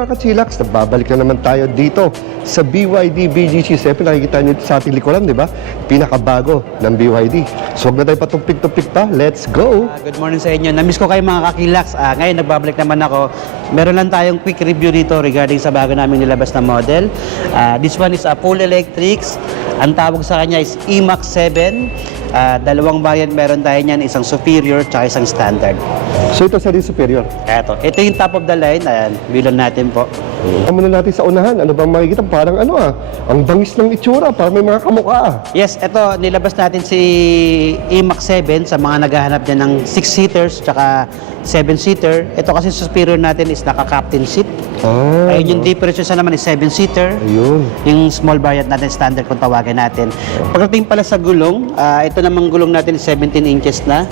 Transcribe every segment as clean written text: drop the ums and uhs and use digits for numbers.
mga kachilax, nagbabalik na naman tayo dito sa BYD BGC. Siyempre nakikita nyo sa ating likuran, di ba? Pinakabago ng BYD. So huwag na tayo patumpik-tumpik pa. Let's go! Good morning sa inyo. Namiss ko kayo mga kakilax. Ngayon nagbabalik naman ako. Meron lang tayong quick review dito regarding sa bago namin nilabas na model. This one is a full electrics. Ang tawag sa kanya is E-MAX 7. Dalawang variant meron tayo niyan, isang superior at isang standard. So ito sa superior. Ito yung top of the line. Ayan, bilon natin po. Muna natin sa unahan. Ano bang makikita? Parang ang bangis ng itsura. Parang may mga kamukha. Yes, ito nilabas natin si E-MAX 7 sa mga naghahanap dyan ng 6-seaters tsaka 7-seater. Ito kasi superior natin is naka-captain seat. Ayun yung difference sa naman is 7-seater. Ayun. Yung small variant natin, standard kung tawagin natin. Pagdating pala sa gulong, ito namang gulong natin is 17 inches na.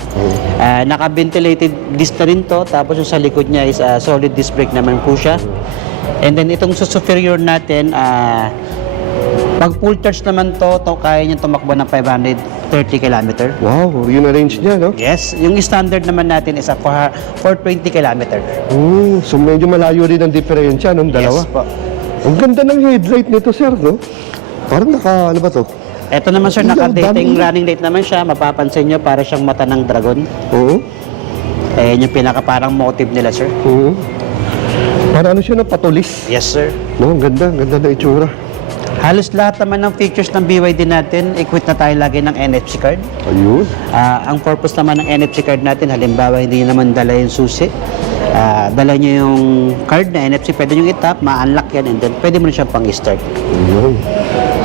Naka-ventilated disc na rin to. Tapos yung sa likod niya is solid disc brake naman po siya. And then itong superior natin, pag full charge naman to kaya niya tumakbo ng 530 km. Wow, yun ang range niya, no? Yes, yung standard naman natin is 420 km. So medyo malayo rin ang diferensya ng dalawa. Yes po. Ang ganda ng headlight nito, sir, no? Parang ano ba to? Ito naman sir, Ang naka-dating dami. running light naman siya. Mapapansin nyo, para siyang mata ng dragon. Oo. Ayan yung pinaka parang motive nila sir. Oo. Para ano siya, patulis. Yes sir. No, ang ganda na itsura. Halos lahat naman ng features ng BYD natin, equip na tayo lagi ng NFC card. Ayun. Ang purpose naman ng NFC card natin, halimbawa hindi naman dala yung susi, dala nyo yung card na NFC, pwede nyo itap, ma-unlock yan, and then pwede mo rin siyang pang-start. Ayun.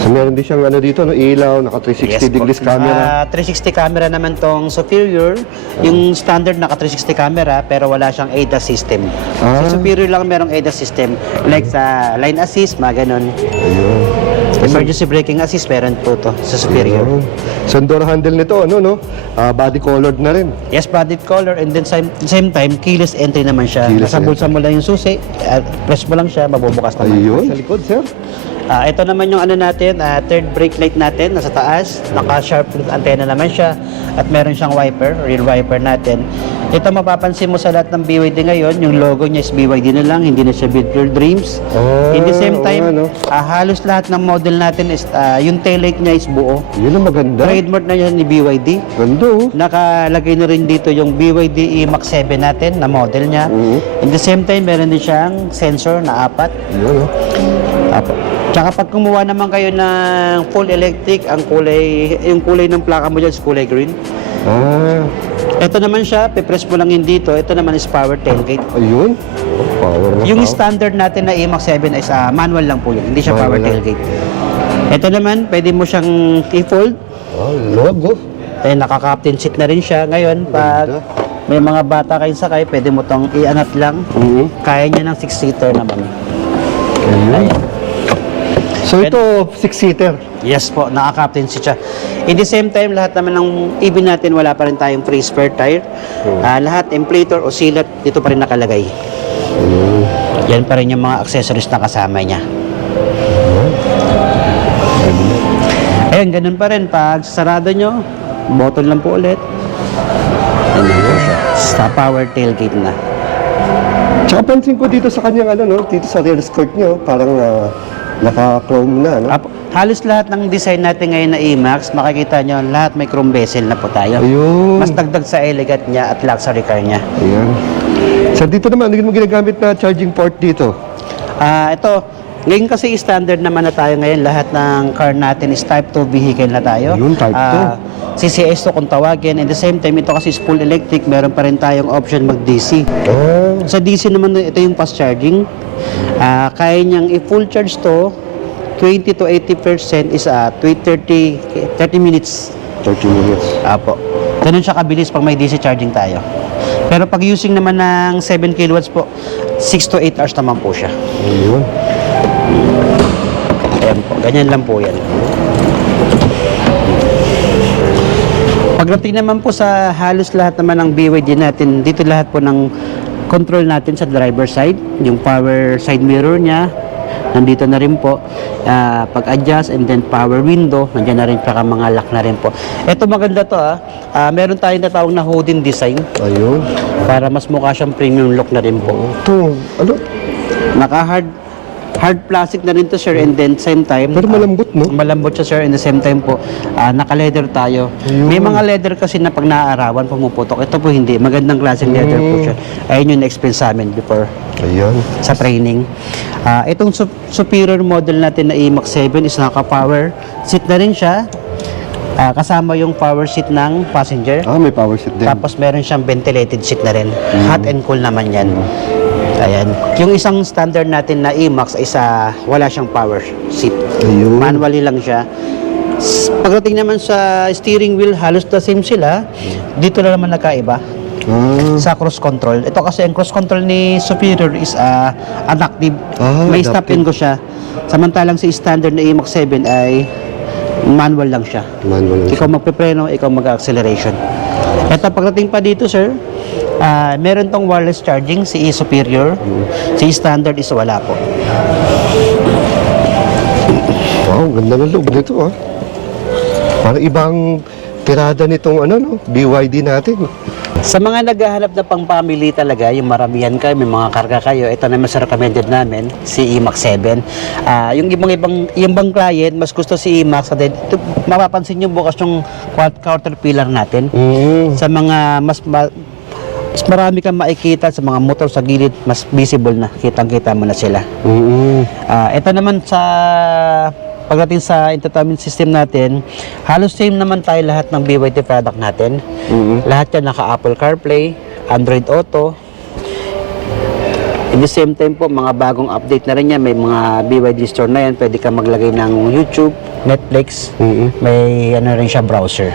So meron din siyang dito, no, ilaw, naka 360 degrees camera. 360 camera naman tong superior. Yung standard naka 360 camera pero wala siyang ADAS system. Sa superior lang merong ADAS system. Like sa line assist, mga ganun. Ayun. Emergency braking assist, meron po to sa superior. Ayun. So ang door handle nito, no? Body colored na rin. Yes, body color, and then same time, keyless entry naman siya. Keyless Nasa bulsa entry. mo lang yung susi, press mo lang siya, mabubukas naman. Ayun. Sa likod, sir. Ito naman yung natin, third brake light natin, nasa taas. Naka-sharp antenna naman siya. At meron siyang wiper, rear wiper natin. Ito mapapansin mo sa lahat ng BYD ngayon, yung logo niya is BYD na lang, hindi na siya Build Your Dreams. In the same time, halos lahat ng model natin is, yung taillight niya is buo. Yun ang maganda. Trademark na yan ni BYD. Ganda, oh. Nakalagay na rin dito yung BYD E-MAX 7 natin na model niya. In the same time, meron din siyang sensor na 4. Yun, oh. Tsaka pag kumuha naman kayo ng full electric, yung kulay ng plaka mo dyan is kulay green. Ito naman siya, pipress mo lang yun dito. Ito naman is power tailgate. Ayun. Power na Yung power. standard natin na E-MAX 7 is manual lang po yun. Hindi siya power Manual lang. tailgate. Ito naman, pwede mo siyang i-fold. Logo. Naka-captain seat na rin siya. Ngayon, pag may mga bata kayong sakay, pwede mo tong i-anat lang. Kaya niya ng 6-seater naman. Ayun. So ito, 6-seater. Yes po, naka-captain seat siya. In the same time, lahat naman ng EV natin, wala pa rin tayong free spare tire. Lahat, inflator o sealant, dito pa rin nakalagay. Yan pa rin yung mga accessories na kasama niya. Ayun, ganun pa rin. Pag sarado nyo, button lang po ulit. Sa power tailgate na. Tsaka pansin ko dito sa kanyang dito sa rear skirt niyo, parang naka-chrome na, no? Halos lahat ng design natin ngayon na E-MAX, makikita nyo, lahat may chrome bezel na po tayo. Ayun. Mas dagdag sa elegant niya at luxury car niya. Ayan. So dito naman, ano mo ginagamit na charging port dito? Ito, ngayon kasi standard naman na tayo ngayon, lahat ng car natin is Type 2 vehicle na tayo. Yun, Type 2. CCS to kung tawagin. And the same time, ito kasi is full electric, meron pa rin tayong option mag-DC. Sa DC naman, ito yung fast charging. Kaya niyang i-full charge to, 20 to 80% is 30 minutes. 30 minutes. Apo. Ganun siya kabilis pag may DC charging tayo. Pero pag using naman ng 7 kilowatts po, 6 to 8 hours naman po siya. Ayun. Ayan po, ganyan lang po yan. Pagdating naman po sa halos lahat naman ng BYD natin, dito lahat po ng control natin sa driver side, yung power side mirror niya, nandito na rin po, pag-adjust, and then power window, nandiyan na rin, saka mga lock na rin po. Ito maganda to meron tayong natawag na hooding design, Ayun. para mas mukha siyang premium look na rin po. Ito, ano? Hard plastic na rin to, sir, and then same time Pero malambot, no? malambot siya, sir, and the same time po naka-leather tayo. May mga leather kasi na pag naaarawan pumuputok. Ito po hindi, magandang klaseng leather po siya. Ayun yung na-experience sa amin before Ayan. sa training. Itong superior model natin na IMAX 7 is naka-power seat na rin siya. Kasama yung power seat ng passenger. May power seat din. Tapos meron siyang ventilated seat na rin. Hot and cool naman yan. Ayan. Yung isang standard natin na IMAX is wala siyang power seat. Ayun. Manually lang siya. Pagdating naman sa steering wheel, halos the same sila. Dito na naman nagkaiba. Sa cruise control. Ito kasi ang cruise control ni Superior is adaptive. May stop and go siya. Samantalang si standard na IMAX 7 ay manual lang siya. Manual lang Ikaw magpepreno, ikaw mag-acceleration. Ito pagdating pa dito, sir, meron tong wireless charging si Superior. Si standard is wala po. Wow, ganda ng loob nito, Parang ibang tirada nitong BYD natin. Sa mga naghahanap na pang family talaga, yung maramihan kayo, may mga karga kayo, ito naman sa recommended namin, si IMAX 7. Yung ibang client, mas gusto si IMAX. Ito, mapapansin nyo bukas yung quarter pillar natin. Sa mga mas marami kang makikita sa mga motor sa gilid, mas visible na, kitang-kita mo na sila. Ito naman sa pagdating sa entertainment system natin, halos same naman tayo lahat ng BYD product natin. Lahat yan naka-Apple CarPlay, Android Auto. In the same time po, mga bagong update na rin yan. May mga BYD store na yan. Pwede ka maglagay ng YouTube, Netflix. May rin siya browser.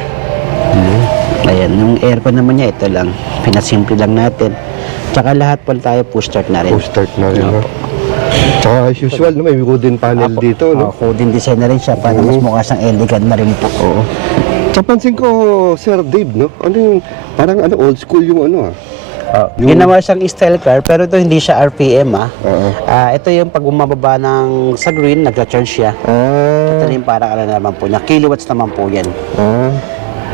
Ayan, yung aircon naman niya, ito lang. Pinasimple lang natin. Tsaka lahat po tayo push start na rin. Push start na rin, Tsaka as usual, may wooden panel dito, no? Wooden design na rin siya para mas mukha siyang elegant na rin po. Oo. Sa pansin ko, Sir Dave, no? Parang old school yung Ginawa siyang style car, pero ito hindi siya RPM, ito yung pag bumababa sa green, nag-charge siya. Ito yung parang naman po niya. Kilowatts naman po yan.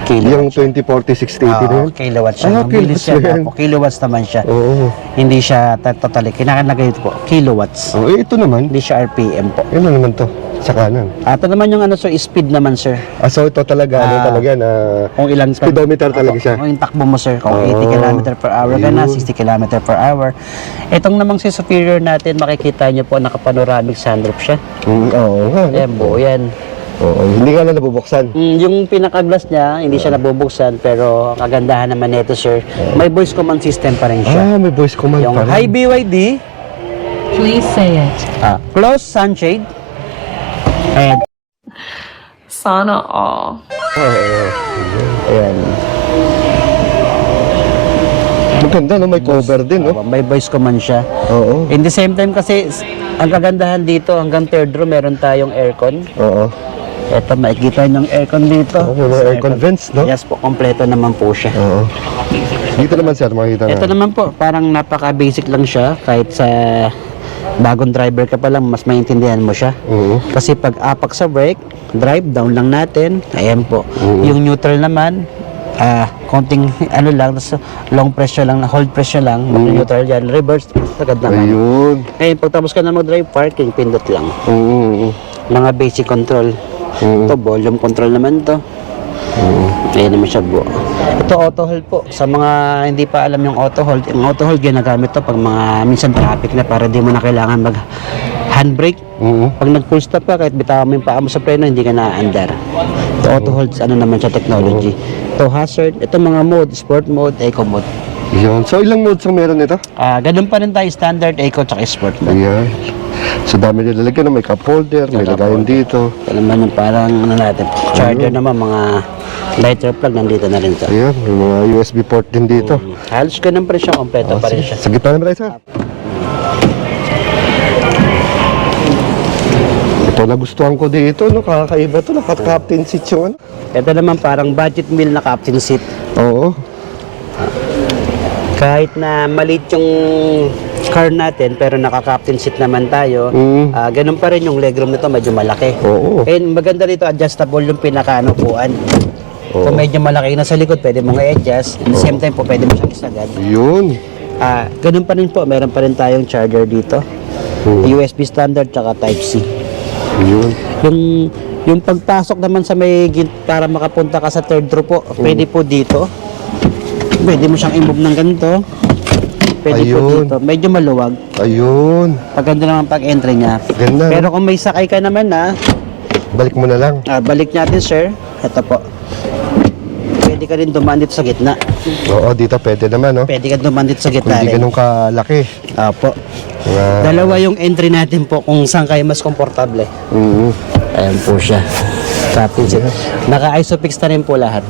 Yung 2040, 6080 na yun? Kilowatts siya. Kilowatts yan. Kilowatts naman siya. Oo. Hindi siya totally. Kinakalagay ito po. Kilowatts. Ito naman. Hindi siya RPM po. Ano naman to? Sa kanan. Ito naman yung sir, speed naman, sir. So ito talaga, Kung ilang speedometer talaga siya. Kung yung takbo mo, sir, kung 80 km per hour ka na, 60 km per hour. Itong namang si Superior natin, makikita nyo po, naka-panoramic sunroof siya. Oo nga. Ayan, buo yan. Oo, hindi nga na nabubuksan. Yung pinaka-glass niya, hindi siya nabubuksan, pero ang kagandahan naman nito, sir, may voice command system pa rin siya. May voice command Yung pa rin. Hi BYD, Please say it. close sunshade, and Sana all. ayan. Maganda, no? May cover din, no? May voice command siya. Oo. In the same time kasi, ang kagandahan dito, hanggang third row, meron tayong aircon. Oo. Ito, makikita yung aircon dito. May mga aircon vents, no? Yes po, kompleto naman po siya. Oo. Dito naman, sir, makikita Ito na. naman po, parang napaka-basic lang siya. Kahit sa bagong driver ka pa lang, mas maintindihan mo siya. Kasi pag apak sa brake, drive down lang natin. Ayan po. Yung neutral naman, konting lang, long pressure lang, hold pressure lang, neutral yan, reverse, agad naman. Ayun. Ngayon, pag tapos ka na mag-drive, parking, pindot lang. Mga basic control. Ito, volume control naman to. Ayan naman siya buo. Ito, auto hold po. Sa mga hindi pa alam yung auto hold ginagamit to pag mga minsan traffic na para di mo na kailangan mag handbrake. Pag nag-full stop ka, kahit bitawan mo yung paa mo sa preno, hindi ka na-andar. Ito, auto hold, naman siya, technology. Ito, hazard. Ito, mga mode, sport mode, eco mode. Yun. So, ilang modes ang meron nito? Ganun pa rin tayo, standard, eco, tsaka sport mode. Ayan. So, dami nilalagyan, may cup holder, may lagayan dito. Ito naman yung parang natin, charger naman, mga lighter plug, nandito na rin ito. Ayan, may mga USB port din dito. Halos ganun pa rin siya, kompleto pa rin siya. Sa gitna naman tayo, sir. Ito nagustuhan ko dito, no? Kakaiba to, naka-captain seat yung Ito naman parang budget meal na captain seat. Oo. Kahit na maliit yung car natin, pero naka-captain seat naman tayo, ganun pa rin yung legroom nito, medyo malaki. Oo. And maganda dito, adjustable yung pinaka-upuan. Kung medyo malaki na sa likod, pwede mong i-adjust. At the same time po, pwede mo siyang isagad. Yun. Ganun pa rin po, meron pa rin tayong charger dito. USB standard tsaka Type-C. Yun. Yung pagpasok naman sa may para makapunta ka sa third row po, pwede po dito. Pwede mo siyang i-move ng ganito. Pwede po Ayun. dito. Medyo maluwag. Ayun. Paganda naman pag-entry niya. Ganda. Pero kung may sakay ka naman na, Balik mo na lang. balik natin sir. Ito po. Pwede ka rin dumaan dito sa gitna. Oo, dito pwede naman, no? Pwede ka dumaan dito sa Kung gitna hindi rin. ganun kalaki. Opo. Nga. Dalawa yung entry natin po kung saan kayo mas komportable. Ayan po siya. Tapos naka-isofix na rin po lahat.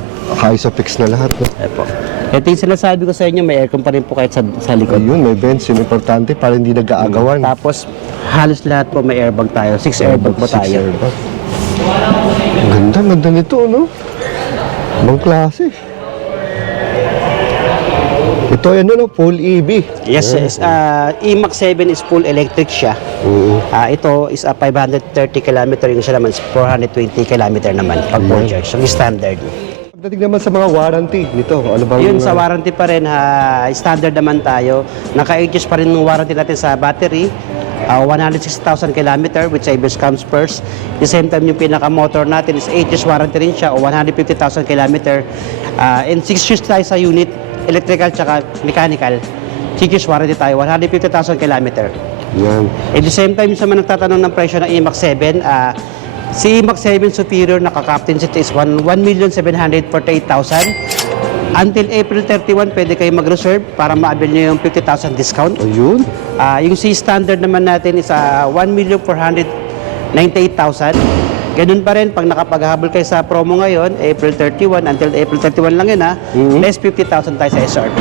Isofix na lahat, no? Ayan po. Ito yung sinasabi ko sa inyo, may aircon pa rin po kahit sa likod. Ayun, may vents. Yun importante para hindi nag-aagawan. Tapos halos lahat po may airbag tayo. 6 airbag po Six tayo. airbag. Ang ganda nito, no? Ibang klase. Ito ay ano, no? Full EV. Yes, E-Max 7 is full electric siya. Oo. Ito is a 530 kilometer, yung siya naman is 420 kilometer naman pag full charge. Yung standard. Pagdating naman sa mga warranty nito, ano bang... Yun, sa warranty pa rin, standard naman tayo. Naka-8 years pa rin yung warranty natin sa battery. 160,000 kilometer, which always comes first. The same time, yung pinaka-motor natin is 8 years warranty rin siya, o 150,000 kilometer. And 6 years tayo sa unit, electrical tsaka mechanical. 6 years warranty tayo, 150,000 kilometer. Yan. At the same time, sa mga nagtatanong ng presyo ng E-Max 7, si E-Max 7 Superior naka-captain seat is 1,748,000. Until April 31, pwede kayo mag-reserve para ma-avail nyo yung 50,000 discount. Ayun. Yung C standard naman natin is 1,498,000. Ganun pa rin, pag nakapaghabol kayo sa promo ngayon, April 31, until April 31 lang yun less 50,000 tayo sa SRP.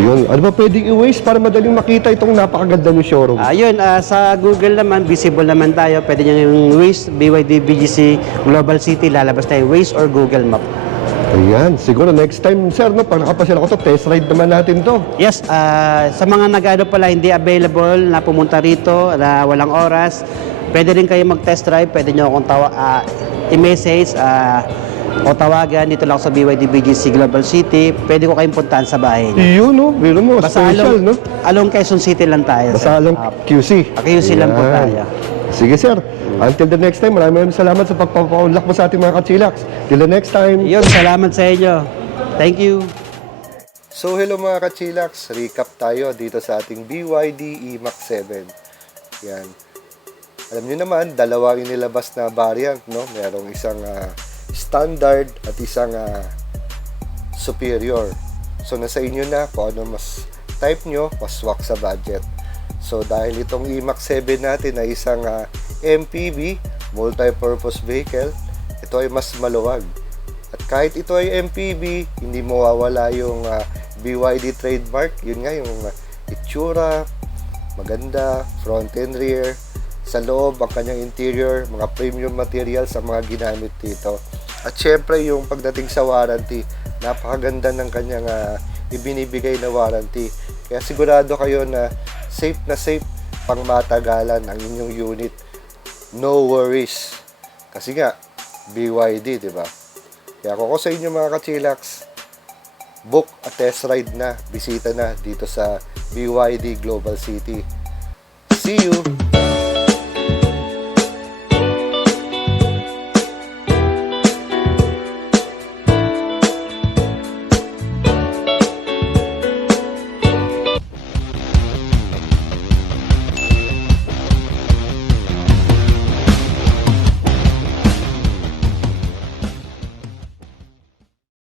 Ayun. Ano ba pwedeng i-waste para madaling makita itong napakaganda ng showroom? Sa Google naman, visible naman tayo. Pwede nyo yung Waze, BYD, BGC, Global City, lalabas tayo Waze or Google Map. Ayan. Siguro next time, sir, no, pag nakapasyal ako to, test ride naman natin to. Yes, sa mga nag-ano pala hindi available na pumunta rito na walang oras, pwede rin kayo mag-test drive, pwede nyo akong i-message o tawagan dito lang sa BYD BGC Global City, pwede ko kayong puntahan sa bahay niyo. Iyon, no? Biro mo, special, no? Along Quezon City lang tayo. Basta lang QC. QC lang po Ayan. tayo. Sige, sir. Until the next time, maraming salamat sa pagpapaunlak mo sa ating mga kachilaks. Till the next time. Yun, salamat sa inyo. Thank you. So, hello mga kachilaks. Recap tayo dito sa ating BYD E-Max 7. Yan. Alam niyo naman, dalawa yung nilabas na variant, no? Merong isang standard at isang superior. So, nasa inyo na kung ano mas type nyo, mas swak sa budget. So, dahil itong E-Max 7 natin ay isang MPV, multi-purpose vehicle, ito ay mas maluwag. At kahit ito ay MPV, hindi mawawala yung BYD trademark. Yun nga, yung itsura, maganda, front and rear. Sa loob, ang kanyang interior, mga premium materials ang mga ginamit dito. At syempre, yung pagdating sa warranty, napakaganda ng kanyang ibinibigay na warranty. Kaya sigurado kayo na safe pang matagalan ang inyong unit. No worries. Kasi nga, BYD, di ba? Kaya ako sa inyo mga kachilaks, book a test ride na, bisita na dito sa BYD Global City. See you!